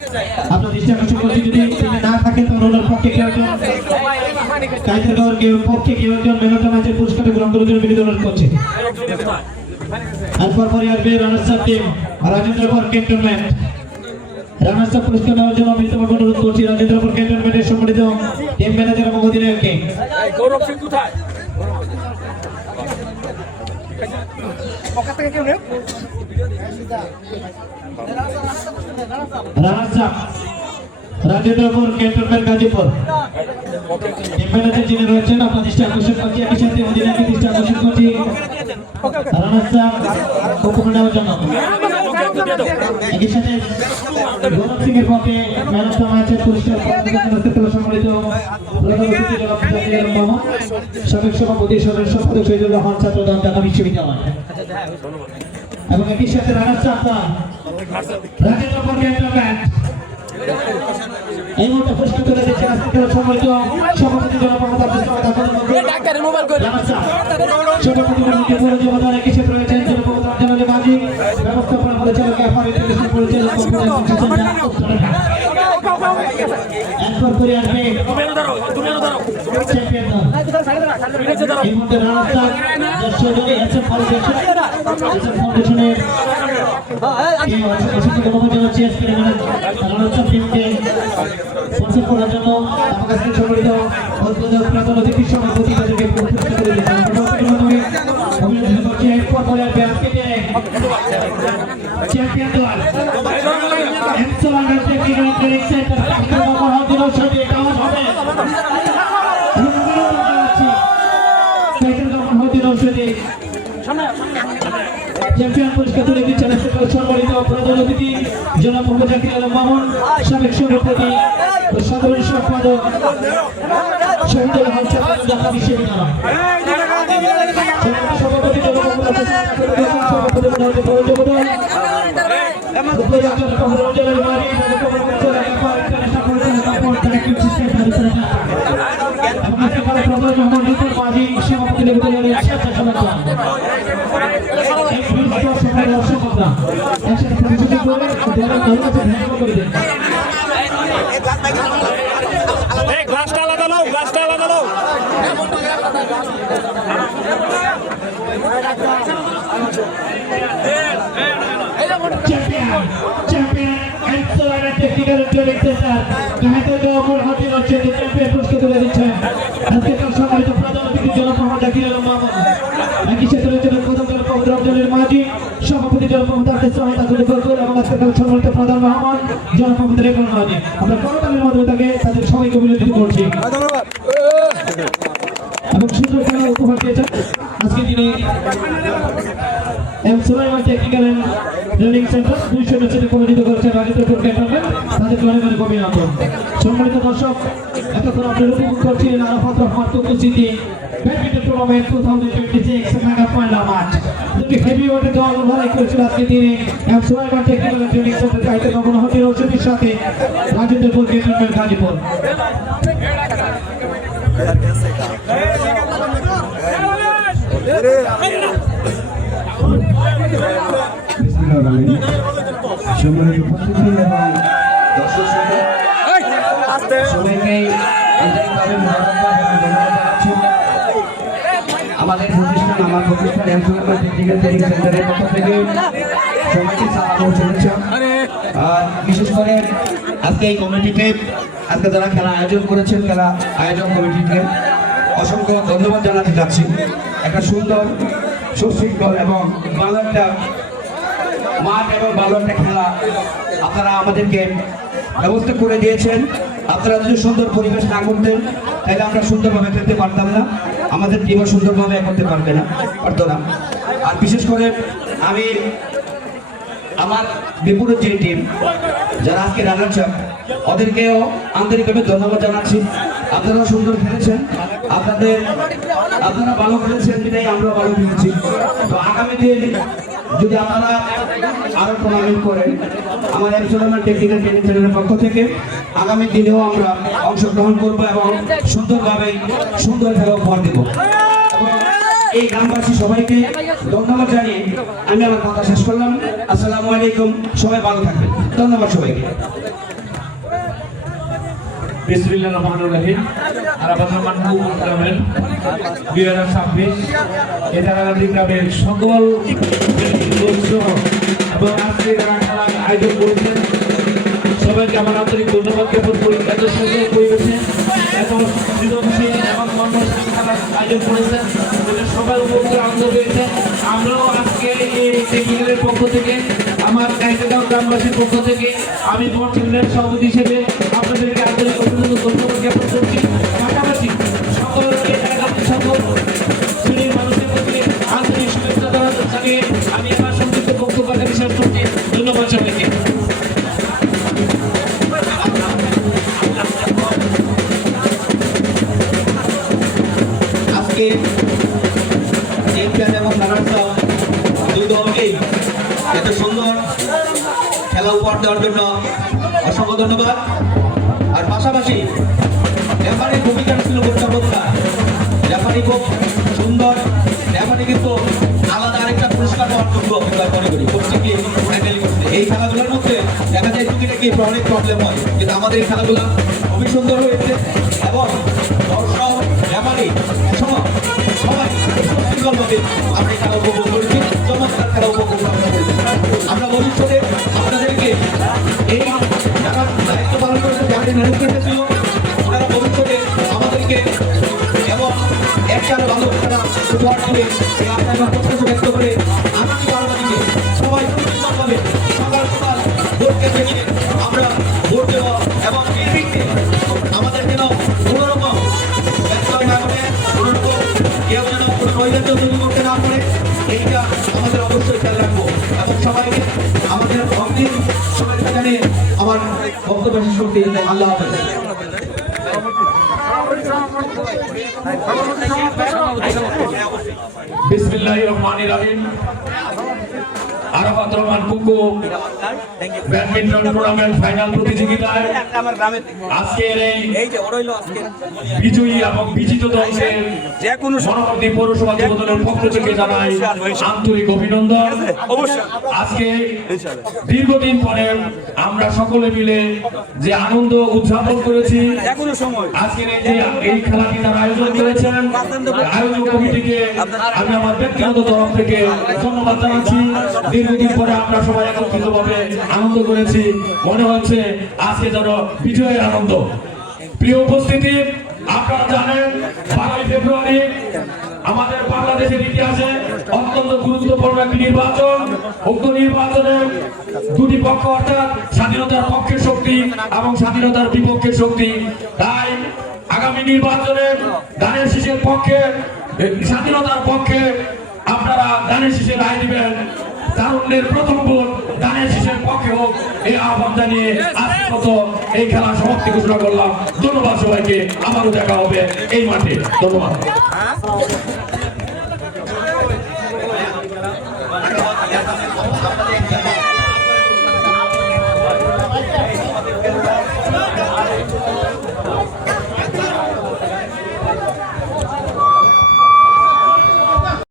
আপনার দৃষ্টি আকর্ষণ করছি, যদি তিনি না থাকেন তাহলে ওনার পক্ষে কেউ একজন পক্ষে কেউ একজন ম্যান অফ দ্য ম্যাচের পুরস্কার গ্রহণ করার জন্য বিনীত অনুরোধ করছে। এরপর পরে আসবে runners up team Rajendrapur cantonment. Runners up পুরস্কার নেওয়ার জন্য বিনীতভাবে অনুরোধ করছি রাজেন্দ্রপুর ক্যান্টনমেন্টের সম্মানিত টিম ম্যানেজার এবং অধিনায়ককে। গৌরব সিং কোথায়? Runners up Rajendrapur cantonment Gazipur team manager যিনি রয়েছেন আপনার দৃষ্টি আকর্ষণ করছি, একই সাথে অধিনায়কের দৃষ্টি আকর্ষণ করছি রানার্স আপ উপহার নেওয়ার জন্য। একই সাথে গৌরব সিং এর পক্ষে ম্যান অফ দ্য ম্যাচের পুরস্কার সম্মানিত সাবেক সভাপতি সদস্য শহীদুর রহমান ছাত্রদল ঢাকা বিশ্ববিদ্যালয় এবং একই সাথে রানার্স আপ রাজেন্দ্রপুর ক্যান্টনমেন্ট এই মুহূর্তে পুরস্কার তুলে দিচ্ছেন আজকে খেলার সম্মানিত সভাপতি জনাব মোহাম্মদ আব্দুল সামাদ আপনাদের একই সাথে রয়েছেন বাজি ব্যবস্থাপনা পরিচালক একবার করে আসবে এই মুহূর্তে রানার্স আপ ফাউন্ডেশনের করার জন্য আমার কাছে সম্মানিত অতিথি সভাপতি চ্যাম্পিয়ন দল চ্যাম্পিয়ন পুরস্কার তুলে দিচ্ছেন সম্মানিত প্রধান অতিথি জনাব মোহাম্মদ জাকির আলম মামুন সাবেক সভাপতি ও সাধারণ সম্পাদক শহীদুর রহমান ছাত্রদল ঢাকা বিশ্ববিদ্যালয় সভাপতি গ্লাসটা আলাদা নাও, গ্লাসটা আলাদা নাও। টেকনিক্যাল ট্রেনিং সেন্টার চ্যাম্পিয়ন পুরস্কার তুলে দিচ্ছেন আজকে সম্মানিত প্রধান অতিথি জনাব মোহাম্মদ জাকির আলম মামুন। একই সাথে রয়েছেন প্রধান রমজানের মাঝি সভাপতি জনাব মোহাম্মদ আব্দুল সামাদ এবং আজকে সম্মানিত প্রধান মেহমান জনাব মোহাম্মদ রেবুল মাঝি। আমরা করতালির মাধ্যমে তাদের সবাইকে অভিনন্দন করছি এবং সুন্দর খেলা উপহার দিয়েছেন আজকে তিনি M Sulaiman technical training centre 200 সাথে পরিচিত করেছেন রাজেন্দ্রপুর ক্যান্টনমেন্ট, তাদের অনেক অনেক অভিনন্দন। সম্মানিত দর্শক, এতক্ষণ আপনারা উপভোগ করছিলেন আরাফাত রহমান উপস্থিতি badminton tournament 2026 mega final match. দুটি হেভিওয়েট দল লড়াই করেছিল আজকে দিনে M Sulaiman technical training centre দায়িত্বে কখনো হতে রশিদের সাথে রাজেন্দ্রপুর ক্যান্টনমেন্ট গাজীপুর। সম্মানিত উপস্থিতি এবং দর্শক সবাইকে আমাদের প্রতিষ্ঠান আমার প্রতিষ্ঠান এম সুলাইমান টেকনিক্যাল ট্রেনিং সেন্টারের পক্ষ থেকে সবাইকে সালাম ও শুভেচ্ছা। বিশেষ করে আজকে এই কমিটিতে আজকে যারা খেলা আয়োজন করেছেন খেলা আয়োজন কমিটিকে অসংখ্য ধন্যবাদ জানাতে চাচ্ছি। একটা সুন্দর সুশৃঙ্খল এবং ভালো একটা মাঠ এবং ভালো একটা খেলা আপনারা আমাদেরকে ব্যবস্থা করে দিয়েছেন। আপনারা যদি সুন্দর পরিবেশ না করতেন তাহলে আমরা সুন্দরভাবে খেলতে পারতাম না, আমাদের টিমও সুন্দরভাবে করতে পারবে না পারতো না। আর বিশেষ করে আমি আমার বিপরীত যে টিম যারা আজকে রানার্স আপ ওদেরকেও আন্তরিকভাবে ধন্যবাদ জানাচ্ছি। আপনারা সুন্দর খেলেছেন, আপনারা ভালো খেলেছেন বিধায় আমরা ভালো খেলেছি। তো আগামী দিন যদি আপনারা আরো টুর্নামেন্ট করেন আমার এম সুলাইমান টেকনিক্যাল ট্রেনিং সেন্টারের পক্ষ থেকে আগামী দিনেও আমরা অংশগ্রহণ করবো এবং সুন্দরভাবে সুন্দর খেলা উপহার দেব। এই গ্রামবাসী সবাইকে ধন্যবাদ জানিয়ে আমি আমার কথা শেষ করলাম। আসসালামু আলাইকুম, সবাই ভালো থাকবেন। ধন্যবাদ সবাইকে। বিসমিল্লাহির রহমানির রহিম। আরাফাত রহমান গ্রামের 2026 এদারাগান্ধী গ্রামের সকল সদস্য এবং আজকে যারা খেলার আয়োজন করেছেন সবাইকে আমার আন্তরিক ধন্যবাদ জ্ঞাপন করি। এত সুন্দর পরিবেশে এত সৃজনশীল এবং মর্মস্থান খেলার আয়োজন করেছেন, সবাই উপভোগ আনন্দ পেয়েছে। আমরাও আজকে এই টেকনিক্যালের পক্ষ থেকে, আমার কাইটাগাঁও গ্রামবাসীর পক্ষ থেকে আমি বোর্ড টেকনিক্যাল সভাপতি হিসেবে আপনাদেরকে আন্তরিক অভিনন্দন ধন্যবাদ জ্ঞাপন করছি। পাশাপাশি সকলকে সকল শ্রেণীর মানুষের প্রতি আন্তরিক শুভেচ্ছা জানিয়ে আমি আমার সংক্ষিপ্ত বক্তব্য শেষ করছি। ধন্যবাদ সবাইকে। আজকে চ্যাম্পিয়ন এবং নারায়ণা দুই দলকেই এত সুন্দর খেলা উপহার দেওয়ার জন্য অসংখ্য ধন্যবাদ। আর পাশাপাশি রেফারির ভূমিকা ছিল চমৎকার। রেফারি খুব সুন্দর, রেফারি কিন্তু আলাদা আরেকটা পুরস্কার পাওয়ার যোগ্য মনে করি। প্রত্যেকে হ্যান্ডেল করছে এই খেলাধুলার মধ্যে দেখা যায় টুকিটাকি অনেক প্রবলেম হয়, কিন্তু আমাদের এই খেলাধুলা খুবই সুন্দর হয়েছে এবং দর্শক রেফারি সবাই সুশৃঙ্খলভাবে আমরা এই খেলা উপভোগ করেছি। চমৎকার খেলা উপভোগ আমরা করেছি। আমরা ভবিষ্যতে আপনাদেরকে এই যারা দায়িত্ব পালন করেছে, যাদের ম্যানেজমেন্টে ছিল, ওনারা ভবিষ্যতে আমাদেরকে এবং একটা ভালো খেলা উপহার দিবে এই আপনারা প্রত্যাশা ব্যক্ত করে আগামী 12 তারিখে সবাই সুশৃঙ্খলভাবে সকাল সকাল ভোটকে বেরিয়ে আমরা ভোট দেব এবং নির্বিঘ্নে আমাদের যেন কোনোরকম ব্যত্যয় না ঘটে, কোনোরকম কেউ যেন কোনো নৈরাজ্য তৈরি করতে না পারে, এইটা আমাদের অবশ্যই খেয়াল রাখবো। এবং সবাইকে আমাদের অগ্রিম শুভেচ্ছা জানিয়ে আমার বক্তব্য শেষ করতে আল্লাহ হাফেজ। বিসমিল্লাহির রহমানির রহিম। আরাফাত রহমান কুকু ব্যাডমিন্টন টুর্নামেন্ট ফাইনাল প্রতিযোগিতায় আজকের এই বিজয়ী এবং বিজিত দলকে মনোহরদী পৌরসভা যুবদলের পক্ষ থেকে জানাই আন্তরিক অভিনন্দন। আজকে দীর্ঘদিন পরে আমরা সকলে মিলে যে আনন্দ উদযাপন করেছি, আজকের এই খেলাটি তারা আয়োজন করেছেন, আয়োজক কমিটিকে আমি আমার ব্যক্তিগত তরফ থেকে ধন্যবাদ জানাচ্ছি। দীর্ঘদিন পরে আমরা সবাই একত্রিতভাবে আনন্দ করেছি, মনে হচ্ছে আজকে যেন বিজয়ের আনন্দ। প্রিয় উপস্থিতি, আপনারা জানেন 12 ফেব্রুয়ারি আমাদের বাংলাদেশের ইতিহাসে অত্যন্ত গুরুত্বপূর্ণ একটি নির্বাচন। উক্ত নির্বাচনে দুটি পক্ষ অর্থাৎ স্বাধীনতার পক্ষের শক্তি এবং স্বাধীনতার বিপক্ষের শক্তি, তাই আগামী নির্বাচনে ধানের শীষের পক্ষে, স্বাধীনতার পক্ষে আপনারা ধানের শীষে রায় দিবেন। তারুণ্যের প্রথম ভোট ধানের শীষের পক্ষে হোক, এই আহ্বান জানিয়ে আজকের মতো এই খেলা সমাপ্তি ঘোষণা করলাম। ধন্যবাদ সবাইকে, আবারও দেখা হবে এই মাঠে। ধন্যবাদ।